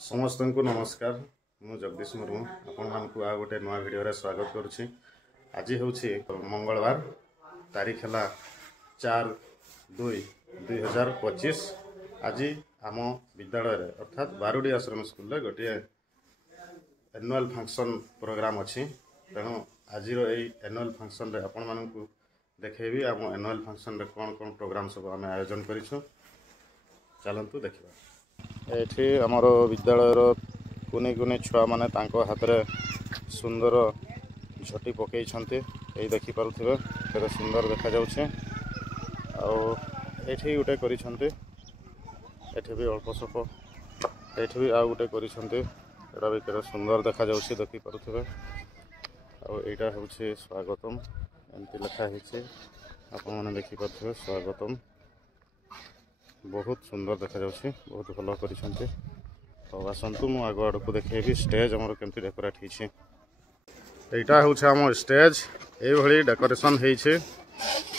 समस्त को नमस्कार। मु जगदीश मुर्मू आपण आ गोटे नुआ भिडियो स्वागत करुच्ची। आज हूँ मंगलवार, तारीख है 4/2/2025। आज आम विद्यालय अर्थात बारुडी आश्रम स्कूल गोटे एनुअल फंक्शन प्रोग्राम अच्छी। तेणु आज एनुअल फंक्शन आपण मानू देखेबी आम एनुअल फंक्शन कौन कौन प्रोग्राम सब आम आयोजन करूँ। चलतु देखा ये आमर विद्यालय कुनी कुनी छुआ माने तांको हाथ रे सुंदर झटी पकई यही देखिपे केते सुंदर देखा जाउछे। आठी गोटे करिसेंते एठी भी अल्प स्वल्प एठी भी आ गोटे करिसेंते एटा भी केते सुंदर देखा जाउछे देखिपे। आईटा होउछे स्वागतम एमती लिखा हिचे आपण माने देखिपे स्वागतम बहुत सुंदर देखा जाउछे बहुत भलो करिसेंते। तो आसतु मु आग आड़ को देखेबी स्टेज आमर केमती डेकोरेट होइछे। एटा होउछे आम स्टेज ए भली डेकोरेशन होइछे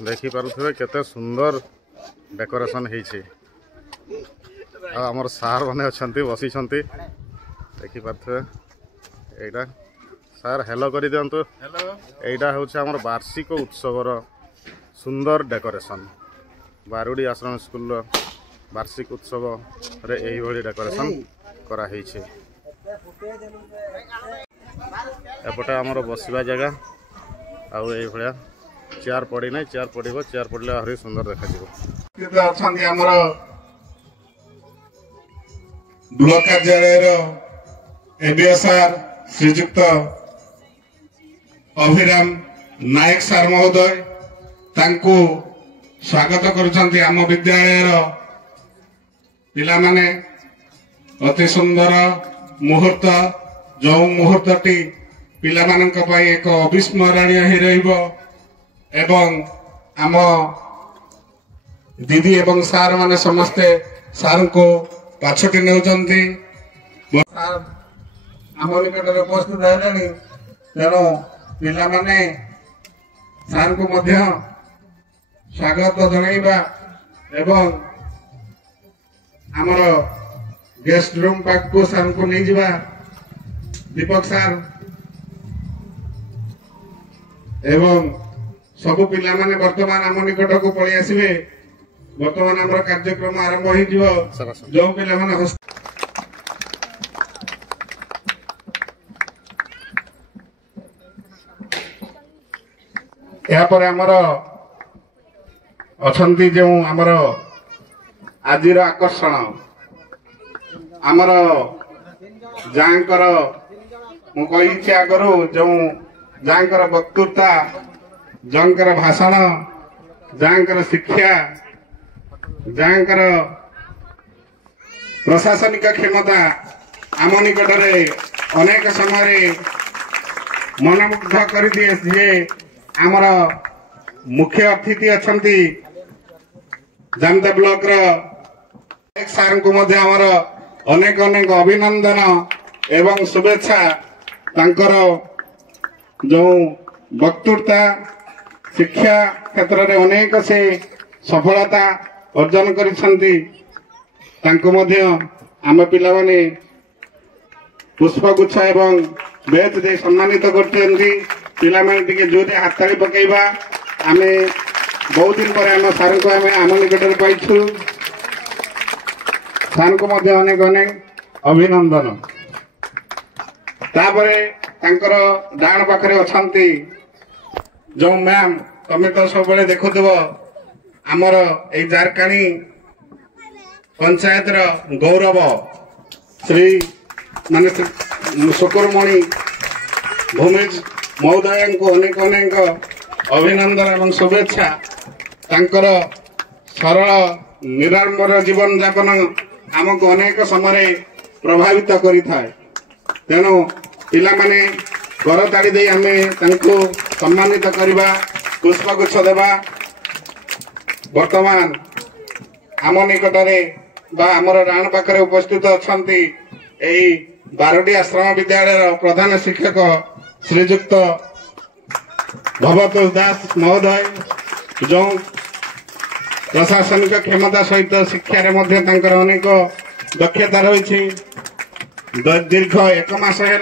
देखि पारुथबे केते सुंदर डेकोरेशन होइछे। आ हमर सार माने अछंती बसी छंती देखि पारुथबे। एटा सार हेलो करि दियंतु। हेलो। एटा होउछे हमर वार्षिक उत्सवर सुंदर डेकोरेशन बारुडी आश्रम स्कूल वार्षिक उत्सव रे एही भली डेकोरेशन करा हिचे। एपटे आमर बसवा जगह आउ एही भलिया चेयर पड़ी ना चेयर पड़िबो चेयर पड़ले आहुरी सुंदर देखा जिवो। अछंती हमर ब्लॉक कार्यालय रो एबीएसआर श्रीयुक्त अभिराम नायक सार महोदय तांको स्वागत करुछंती। आम विद्यालय पिला माने अति सुंदर मुहूर्त जो मुहूर्तटी पिला मानक पई एक अविस्मरणीय ही रहिबो एवं आम दीदी एवं सार माने समस्ते सार को पाछटी नेउचंती। सार आम निकट उपस्थित हेलेनी तेणु पिला माने सार को मध्य स्वागत जनाइबा एवं आमर गेस्ट रूम पाक को सार को नहीं जावा। दीपक सार एवं सबु पिला माने वर्तमान आम निकट को पळि आसीबे। वर्तमान आमर कार्यक्रम आरंभ होई जिवो। जो पिला माने या पर आमर अछंती जो आमर आजिर आकर्षण आमर जांकर मु कही आगरू जो जांकर वक्तृता जंकर भाषण जांकर शिक्षा जांकर प्रशासनिक क्षमता आम निकट अनेक समय मनमुग्ध कर दिए। जे आमर मुख्य अतिथि अछंती जामता ब्लॉक सार को मध्य आमर अनेक अनेक अभिनंदन एवं शुभेच्छा। तांकर जो वक्तृता शिक्षा क्षेत्र में अनेक से सफलता अर्जन करिसंती तांको मध्य आम पिला माने पुष्पगुच्छ एवं बेच दे सम्मानित करछंती। पिला माने टिके जोरे हाथाली पकेइबा आमे बहुत दिन पर आम सार को आम निकट पाइछु। सार को मध्य अनेक अनेक अभिनंदन। तापरे तांकर डाण पाखरे अछंती जो मैम तमे तो सब बेले देखुथबो आमर ए जारकाणी पंचायत रो गौरव श्री माने शुक्रमणि भूमिज महोदय को अनेक अनेक अभिनंदन एवं शुभेच्छा। तांकर सरल निराडंबर जीवन यापन आमको अनेक समय प्रभावित करि थाए। तेणु पिला माने करताड़ी दे आमे तांको सम्मानित करबा पुष्पगुच्छ देबा। वर्तमान आम निकटरे बा आमर राण पाखरे उपस्थित अछंती एई बारुडी आश्रम विद्यालय प्रधान शिक्षक श्रीयुक्त भवतोष दास महोदय जो प्रशासनिक क्षमता सहित शिक्षा रे मध्य तांकर अनेक दक्षता रही। दीर्घ 1 मास है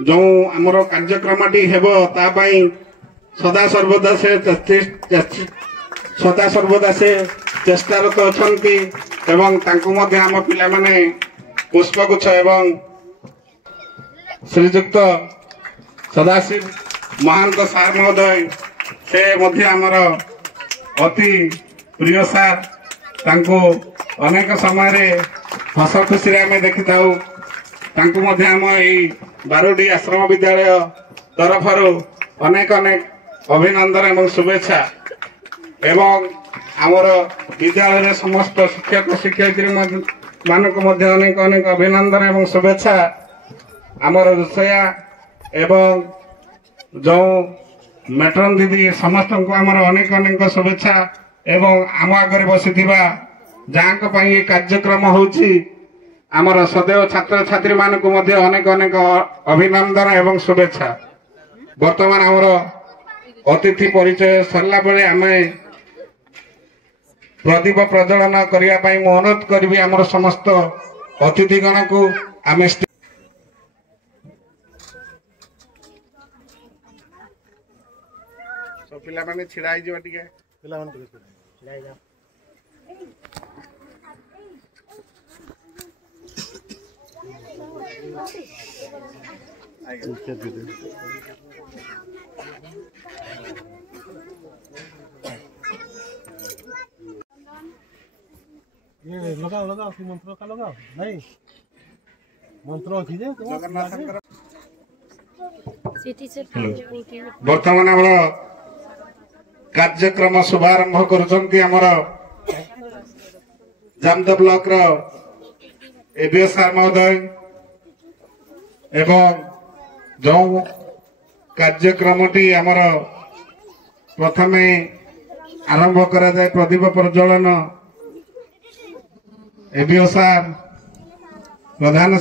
जो आमर कार्यक्रम सदा सर्वदा से चेष्टारत अच्छा आम पिला माने पुष्पगुच्छ एवं श्रीजुक्त सदाशिव महांत सार महोदय से आमर अति प्रिय सार तांको अनेक समय हस खुशी आम देखी था आम बारोडी आश्रम विद्यालय तरफ अनेक अनेक अभिनंदन एवं शुभेच्छा एवं आमर विद्यालय समस्त शिक्षक शिक्षयित्री मानक अनेक अनेक अभिनंदन एवं शुभेच्छा आमर रोषया एवं जो मेट्रन दीदी समस्त को आमर अनेक अनेक शुभेच्छा एवं आम आगे बसी जहाँ कार्यक्रम होची आमर सदैव छात्र छात्री मानक अनेक अनेक अभिनंदन एवं शुभेच्छा। वर्तमान आमर अतिथि परिचय सरला बेले आम प्रदीप प्रज्वलन करने मु अनुरोध करी आमर समस्त अतिथिगण को आम पिला माने छिड़ा ही टिके पिला माने छिड़ा ही जा ये लगाओ लगाओ मंत्र का लगाओ नहीं मंत्र अच्छी जे वर्तमान आम कार्यक्रम शुभारंभ कर जामदा ब्लॉक रो एबीएस सार महोदय एवं जो कार्यक्रम आमर प्रथम आरंभ करा जाए प्रदीप प्रज्वलन एबीएस सार प्रधान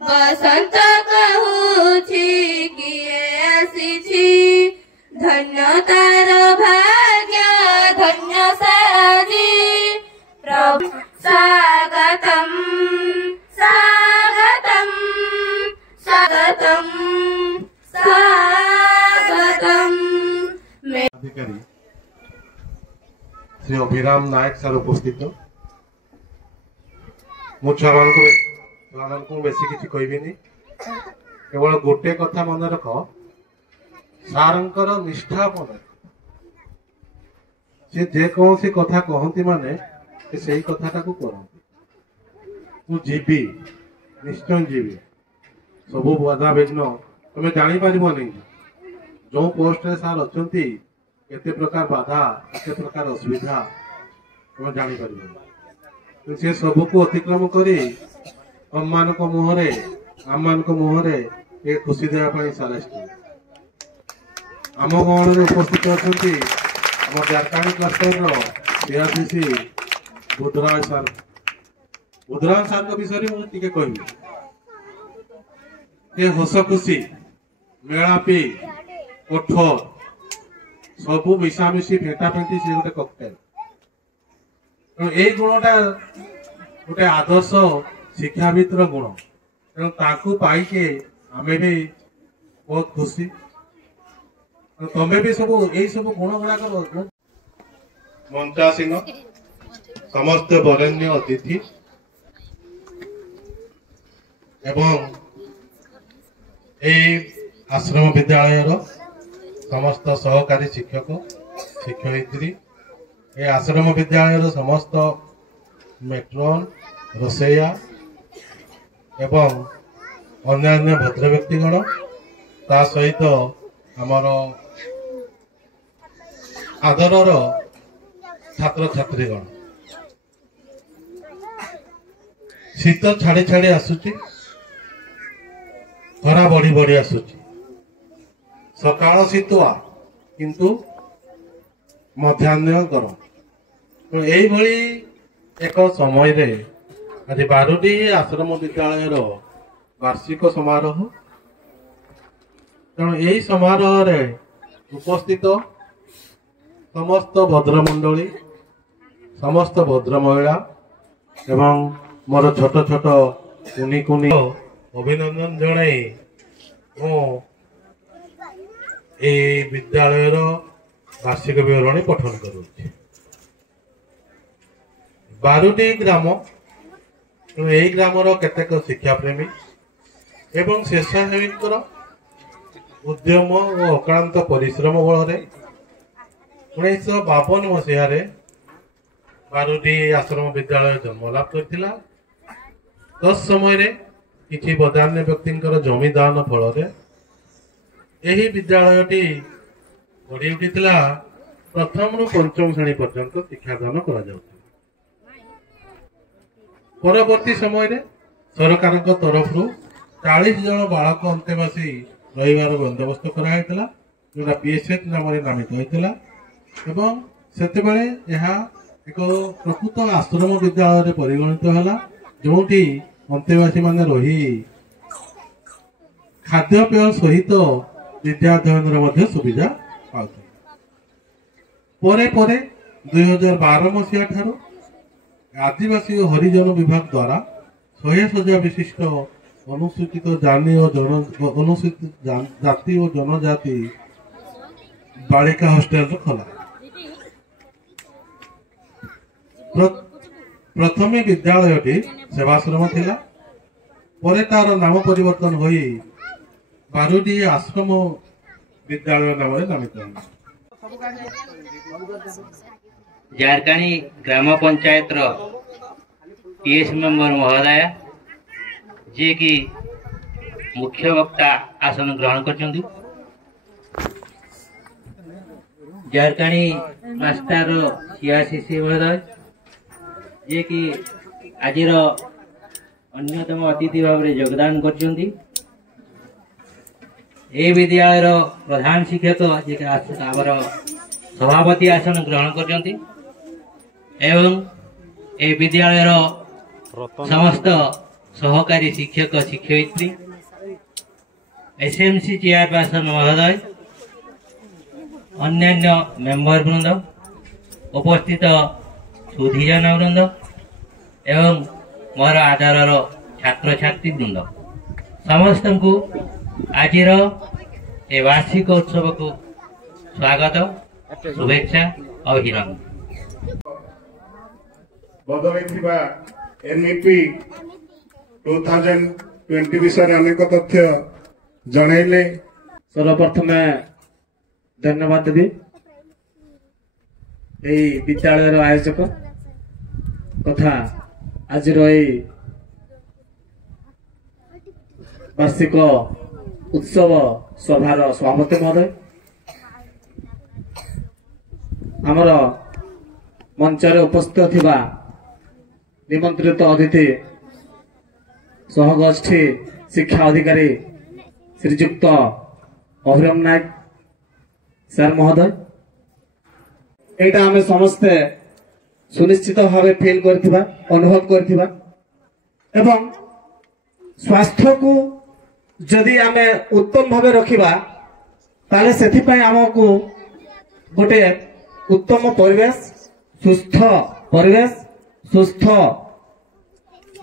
बसंत कहूछि किए आसीछि धन्य तार भाग्य धन्य साजी प्रभु स्वागतम स्वागतम स्वागतम स्वागतम अधिकारी श्री अभिराम नायक सर उपस्थित मुझे बेसी किसी कहबिनी केवल गोटे कथा मन रख सारंकर निष्ठा मन से जेकोसी कथा कहती माने से कथा करती मु जीवी निश्चय जीवी सब बाधा विघ्न तुम जापर नहीं जो पोस्ट रे सार अच्छा केते प्रकार बाधा केते प्रकार असुविधा तुम जापर से सबको अतिक्रम करी हम मान मुहरे आम मान मुहरे ये खुशी देवाई सारे आम गहन उपस्थित अच्छा झारखंड क्लस्टर सीआरसीसी बुधराज सार विषय मुझे कहबी ये हस खुशी मेलापी कठोर सबू मिशामिशी फेंटाफेंटी से गोटे ककटेल ये गुणटा गोटे आदर्श शिक्षावित्र गुण तेणु पाइके आम भी बहुत खुशी तुम्हें भी सब यही सब गुण गुड़ाक मंचासीन समस्त वरेण्य अतिथि एवं आश्रम विद्यालय समस्त सहकारी शिक्षक शिक्षयित्री ये आश्रम विद्यालय समस्त मेट्रोन रोषया एवं अन्य भद्र व्यक्तिगण ता सहित आमर आदरर छात्र छात्रीगण शीत छाड़ी छाड़ी आसुची ବଢି ଆସୁଛି। ସକାଳ ଶୀତୁଆ କିନ୍ତୁ ମଧ୍ୟାହ୍ନ ଗରମ। ଏଇଭଳି ଏକ ସମୟରେ ଆଜି ବାରୁଡି ଆଶ୍ରମ ବିଦ୍ୟାଳୟର ବାର୍ଷିକ ସମାରୋହ। ତେଣୁ ଏହି ସମାରୋହରେ ଉପସ୍ଥିତ ସମସ୍ତ ଭଦ୍ରମଣ୍ଡଳୀ, ସମସ୍ତ ଭଦ୍ର ମହିଳା ଏବଂ ମୋର ଛୋଟ ଛୋଟ କୁନି କୁନି ଅଭିନନ୍ଦନ ଜଣାଇ ମୁଁ এই বিদ্যালয়ের বার্ষিক বিবরণী পঠন করুছি। বারুটি গ্রাম, এই গ্রামর কেতেক শিক্ষাপ্রেমী এবং স্বেচ্ছাসেবীঙ্কর উদ্যম ও অক্লান্ত পরিশ্রম বଳରେ 1952 মସିହାରେ ବାରୁଡି ଆଶ୍ରମ ବିଦ୍ୟାଳୟ ଜନ୍ମ ଲାଭ କରିଥିଲା। ତତ୍ ସମୟରେ କିଛି ବଦାନ୍ୟ ବ୍ୟକ୍ତିଙ୍କର ଜମି ଦାନ ଫଳରେ ଏହି ବିଦ୍ୟାଳୟଟି ଗଢ଼ି ଉଠିଥିଲା। ପ୍ରଥମରୁ ପଞ୍ଚମ ଶ୍ରେଣୀ ପର୍ଯ୍ୟନ୍ତ ଶିକ୍ଷାଦାନ କରାଯାଉଥିଲା। ପରବର୍ତ୍ତୀ ସମୟରେ ସରକାରଙ୍କ ତରଫରୁ 40 ଜଣ ବାଳକ ଅନ୍ତେବାସୀ ରହିବାର ବନ୍ଦୋବସ୍ତ କରାଯାଇଥିଲା, ଯେଉଁଟା PSH ନାମରେ ନାମିତ ହୋଇଥିଲା। ଏବଂ ସେତେବେଳେ ଏହା ଏକ ପ୍ରକୃତ ଆଶ୍ରମ ବିଦ୍ୟାଳୟରେ ପରିଗଣିତ ହେଲା, ଯେଉଁଠି ଅନ୍ତେବାସୀ ମାନେ ରହି ଖାଦ୍ୟପେୟ ସହିତ ବିଦ୍ୟାଧ୍ୟୟନର ମଧ୍ୟ ସୁବିଧା ପାଉଥିଲେ। ପରେ ପରେ 2012 ମସିହା ଠାରୁ ଆଦିବାସୀ ଓ ହରିଜନ ବିଭାଗ ଦ୍ୱାରା 100 ଶଯ୍ୟା ବିଶିଷ୍ଟ ଅନୁସୂଚିତ ଜାତି ଓ ଜନଜାତି ବାଳିକା ହଷ୍ଟେଲ ଖୋଲା। ପ୍ରଥମେ ବିଦ୍ୟାଳୟଟି ସେବାଶ୍ରମ ଥିଲା, ପରେ ତାର ନାମ ପରିବର୍ତ୍ତନ ହୋଇ ବାରୁଡି ଆଶ୍ରମ ବିଦ୍ୟାଳୟ ନାମରେ ନାମିତ ହେଲା। ଝାରକାଣୀ ଗ୍ରାମ ପଞ୍ଚାୟତର PS ମେମ୍ବର ମହୋଦୟ ଯିଏକି ମୁଖ୍ୟ ବକ୍ତା ଆସନ ଗ୍ରହଣ କରିଛନ୍ତି। ଝାରକାଣୀ ମାଷ୍ଟର CRCC ମହୋଦୟ ଯିଏକି ଆଜିର ଅନ୍ୟତମ ଅତିଥି ଭାବରେ ଯୋଗଦାନ କରିଛନ୍ତି। এই বিদ্যালয়ের প্রধান শিক্ষক যে আমার সভাপতি আসন গ্রহণ করছেন এবং এই বিদ্যালয়ের সমস্ত সহকারী শিক্ষক শিক্ষয়িত্রী, SMC চেয়ারপারসন মহোদয়, অন্যান্য মেম্বর বৃন্দ, উপস্থিত সুধীজন বৃন্দ এবং মোর আদরর ছাত্রছাত্রী বৃন্দ, সমস্ত ଆଜିର ଏ ବାର୍ଷିକ ଉତ୍ସବକୁ ସ୍ୱାଗତ, ଶୁଭେଚ୍ଛା, ଅଭିନନ୍ଦନ। ବଦଳାଇଥିବା NEP 2020 ବିଷୟରେ ଅନେକ ତଥ୍ୟ ଜଣାଇଲେ। ସର୍ବପ୍ରଥମେ ଧନ୍ୟବାଦ ଦେବି ଏହି ବିଦ୍ୟାଳୟର ଆୟୋଜକ ତଥା ଆଜିର ଏହି ବାର୍ଷିକ ଉତ୍ସବ ସଭାର ସଭାପତି ମହୋଦୟ, ଆମର ମଞ୍ଚରେ ଉପସ୍ଥିତ ଥିବା ନିମନ୍ତ୍ରିତ ଅତିଥି ସହଗୋଷ୍ଠୀ ଶିକ୍ଷା ଅଧିକାରୀ ଶ୍ରୀଯୁକ୍ତ ଅଭିରାମ ନାୟକ ସାର୍ ମହୋଦୟ, ଏଇଟା ଆମେ ସମସ୍ତେ ସୁନିଶ୍ଚିତ ଭାବେ ଫିଲ୍ କରିଥିବା, ଅନୁଭବ କରିଥିବା ଏବଂ ସ୍ୱାସ୍ଥ୍ୟକୁ ଯଦି ଆମେ ଉତ୍ତମ ଭାବେ ରଖିବା ତାହେଲେ ସେଥିପାଇଁ ଆମକୁ ଗୋଟେ ଉତ୍ତମ ପରିବେଶ, ସୁସ୍ଥ ପରିବେଶ, ସୁସ୍ଥ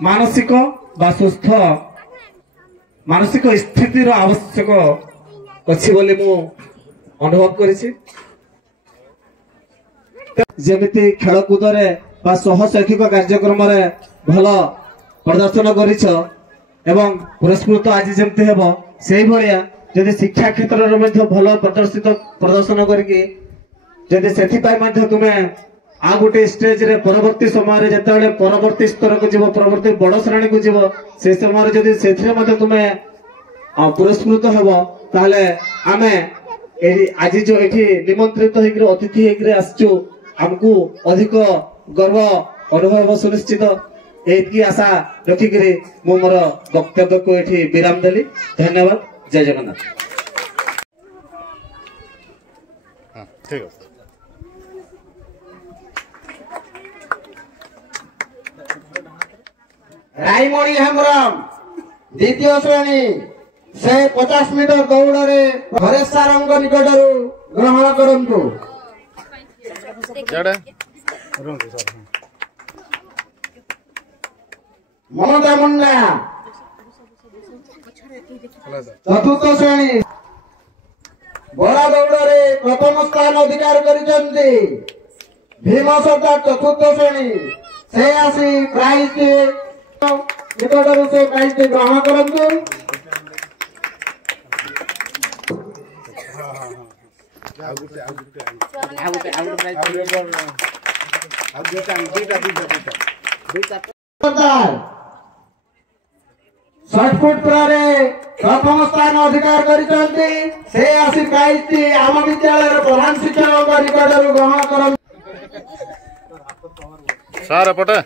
ମାନସିକ ବା ସୁସ୍ଥ ମାନସିକ ସ୍ଥିତିର ଆବଶ୍ୟକ ଅଛି ବୋଲି ମୁଁ ଅନୁଭବ କରିଛି। ଯେମିତି ଖେଳକୁଦରେ ବା ସହ ଶୈକ୍ଷିକ କାର୍ଯ୍ୟକ୍ରମରେ ଭଲ ପ୍ରଦର୍ଶନ କରିଛ ଏବଂ ପୁରସ୍କୃତ ଆଜି ଯେମିତି ହେବ, ସେଇଭଳିଆ ଯଦି ଶିକ୍ଷା କ୍ଷେତ୍ରରେ ମଧ୍ୟ ଭଲ ପ୍ରଦର୍ଶନ କରିକି ଯଦି ସେଥିପାଇଁ ମଧ୍ୟ ତୁମେ ଆଉ ଗୋଟେ ଷ୍ଟେଜରେ ପରବର୍ତ୍ତୀ ସମୟରେ ଯେତେବେଳେ ପରବର୍ତ୍ତୀ ସ୍ତରକୁ ଯିବ, ପରବର୍ତ୍ତୀ ବଡ ଶ୍ରେଣୀକୁ ଯିବ, ସେ ସମୟରେ ଯଦି ସେଥିରେ ମଧ୍ୟ ତୁମେ ପୁରସ୍କୃତ ହେବ, ତାହେଲେ ଆମେ ଆଜି ଯୋଉ ଏଠି ନିମନ୍ତ୍ରିତ ହେଇକି ଅତିଥି ହେଇକି ଆସିଛୁ, ଆମକୁ ଅଧିକ ଗର୍ବ ଅନୁଭବ ସୁନିଶ୍ଚିତ। ଏତିକି ଆଶା ରଖିକିରି ମୁଁ ମୋର ବକ୍ତବ୍ୟକୁ ଏଠି ବିରାମ ଦେଲି। ଧନ୍ୟବାଦ। जय जगन्नाथ। हाँ ठीक है। रायमणि हेम्ब्रम द्वितीय श्रेणी से 50 मीटर दौड़े हरेश सार निकट ग्रहण करंतु। ममता मुन्ना चतुर्थ श्रेणी बड़ा दौड़े प्रथम स्थान अधिकार करिसेंती। भीम सरदार चतुर्थ श्रेणी से आसी प्राइज निकटरू से प्राइज ग्रहण करंतु। शॉर्ट फुट प्रारे प्रथम स्थान अधिकार करिसेंती। से आसी प्राइज आम विद्यालय प्रधान शिक्षक निकटरू ग्रहण करंतु। सार एपटे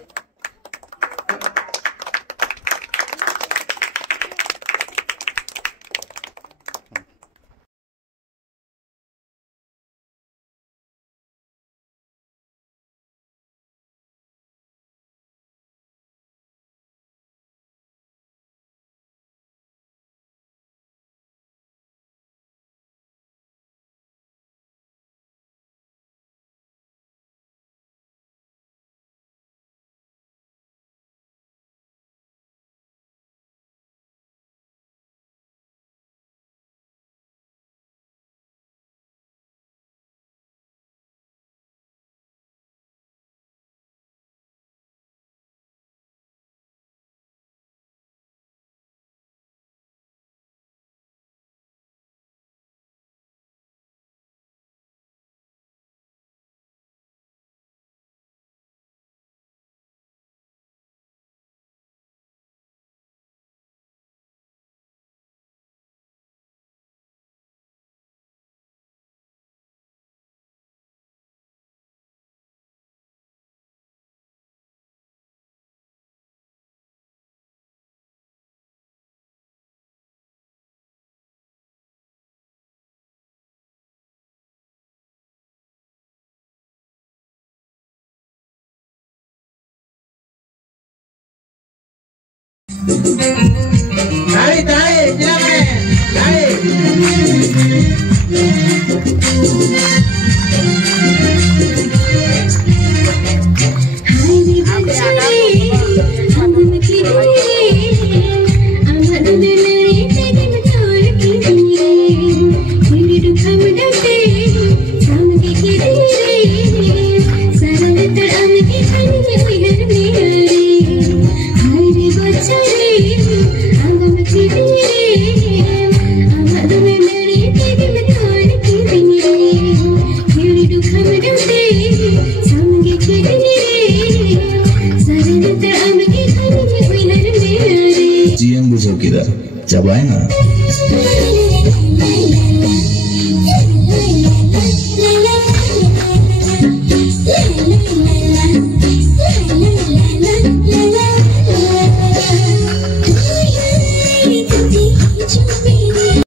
ताली ताली जिला में GM bu chowkidar chabaye na